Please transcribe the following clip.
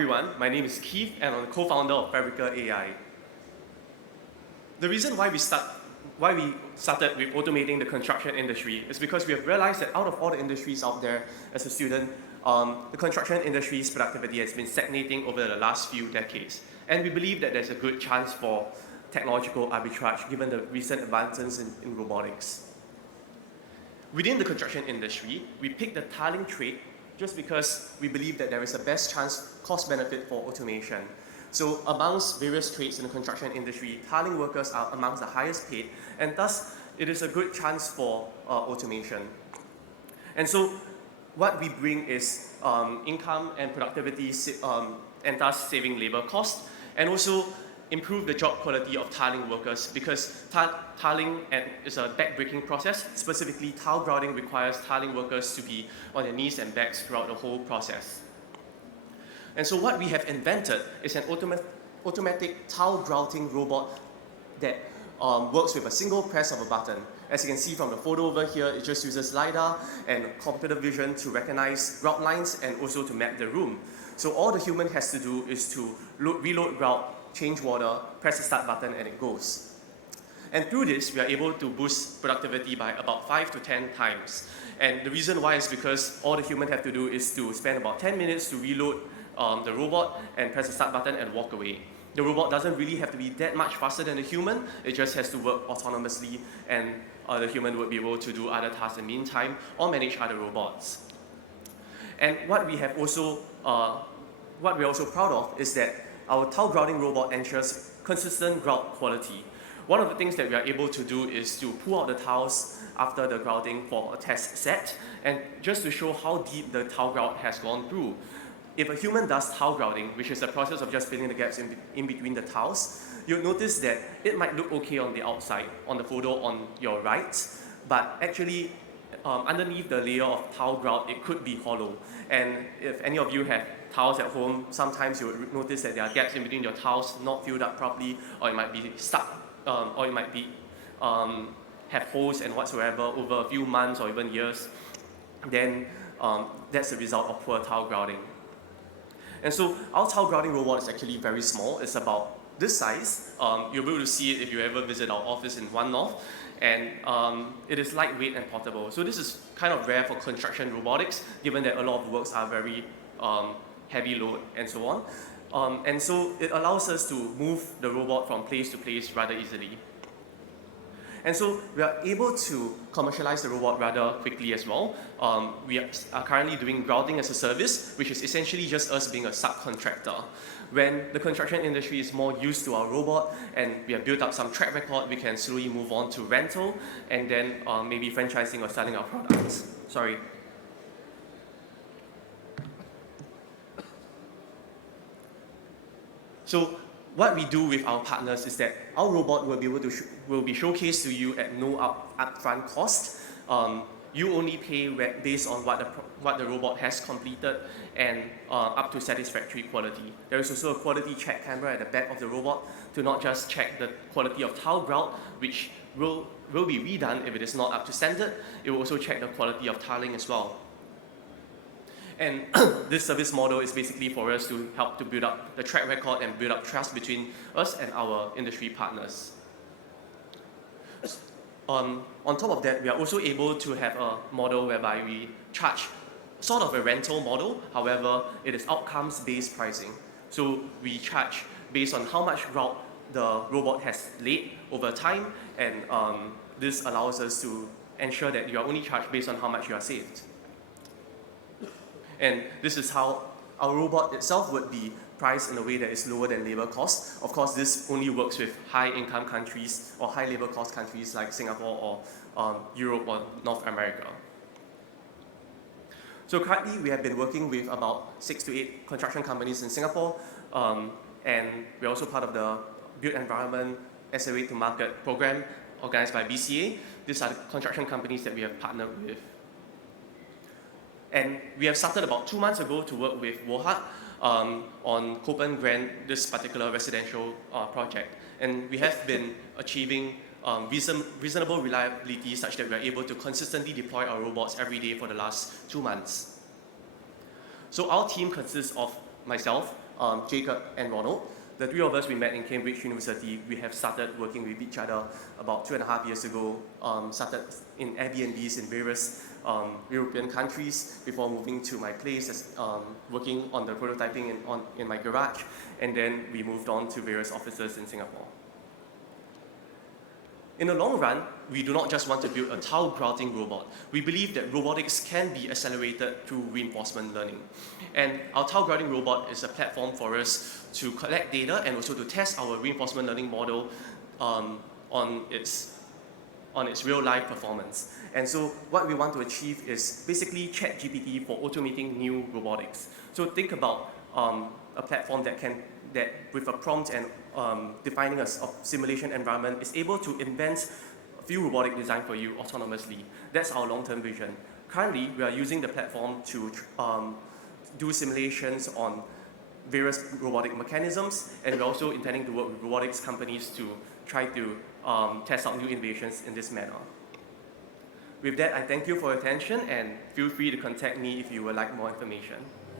everyone, my name is Keith and I'm the co-founder of Fabrica AI. The reason why we started with automating the construction industry is because we have realized that out of all the industries out there as a student, the construction industry's productivity has been stagnating over the last few decades. And we believe that there's a good chance for technological arbitrage given the recent advances in robotics. Within the construction industry, we picked the tiling trade just because we believe that there is a best chance cost benefit for automation. So amongst various trades in the construction industry, tiling workers are amongst the highest paid, and thus it is a good chance for automation. And so what we bring is income and productivity, and thus saving labor costs, and also improve the job quality of tiling workers because tiling is a back-breaking process. Specifically, tile grouting requires tiling workers to be on their knees and backs throughout the whole process. And so what we have invented is an automatic tile grouting robot that works with a single press of a button. As you can see from the photo over here, it just uses LiDAR and computer vision to recognize grout lines and also to map the room. So all the human has to do is to reload grout, change water, press the start button, and it goes. And through this, we are able to boost productivity by about 5 to 10 times. And the reason why is because all the human have to do is to spend about 10 minutes to reload the robot and press the start button and walk away. The robot doesn't really have to be that much faster than the human, it just has to work autonomously, and the human would be able to do other tasks in the meantime or manage other robots. And what we're also proud of is that our tile grouting robot ensures consistent grout quality. One of the things that we are able to do is to pull out the tiles after the grouting for a test set, and just to show how deep the tile grout has gone through. If a human does tile grouting, which is the process of just filling the gaps in between the tiles, you'll notice that it might look okay on the outside, on the photo on your right, but actually underneath the layer of tile grout, it could be hollow. And if any of you have tiles at home, sometimes you would notice that there are gaps in between your tiles not filled up properly, or it might be stuck, or it might be have holes and whatsoever over a few months or even years. Then that's the result of poor tile grouting. And so our tile grouting robot is actually very small. It's about this size. You'll be able to see it if you ever visit our office in One North. And it is lightweight and portable. So this is kind of rare for construction robotics, given that a lot of works are very heavy load and so on. And so it allows us to move the robot from place to place rather easily. And so we are able to commercialize the robot rather quickly as well. We are currently doing grouting as a service, which is essentially just us being a subcontractor. When the construction industry is more used to our robot and we have built up some track record, we can slowly move on to rental and then maybe franchising or selling our products. Sorry. So what we do with our partners is that our robot will be showcased to you at no upfront cost. You only pay based on what the robot has completed and up to satisfactory quality. There is also a quality check camera at the back of the robot to not just check the quality of tile grout, which will be redone if it is not up to standard. It will also check the quality of tiling as well. And this service model is basically for us to help to build up the track record and build up trust between us and our industry partners. On top of that, we are also able to have a model whereby we charge sort of a rental model. However, it is outcomes-based pricing. So we charge based on how much grout the robot has laid over time, and this allows us to ensure that you are only charged based on how much you are saved. And this is how our robot itself would be priced in a way that is lower than labor costs. Of course, this only works with high-income countries or high labor cost countries like Singapore or Europe or North America. So currently, we have been working with about 6 to 8 construction companies in Singapore, and we're also part of the Built Environment Accelerate to Market program organized by BCA. These are the construction companies that we have partnered with. And we have started about 2 months ago to work with Wohat on Copen Grand, this particular residential project. And we have been achieving reasonable reliability such that we are able to consistently deploy our robots every day for the last 2 months. So our team consists of myself, Jacob and Ronald. The three of us, we met in Cambridge University. We have started working with each other about 2.5 years ago, started in Airbnbs in various European countries before moving to my place, as, working on the prototyping in my garage, and then we moved on to various offices in Singapore. In the long run, we do not just want to build a tile grouting robot. We believe that robotics can be accelerated through reinforcement learning. And our tile grouting robot is a platform for us to collect data and also to test our reinforcement learning model on its real-life performance. And so what we want to achieve is basically ChatGPT for automating new robotics. So think about a platform that with a prompt and defining a simulation environment is able to invent a few robotic design for you autonomously. That's our long-term vision. Currently, we are using the platform to do simulations on various robotic mechanisms, and we're also intending to work with robotics companies to try to test out new innovations in this manner. With that, I thank you for your attention, and feel free to contact me if you would like more information.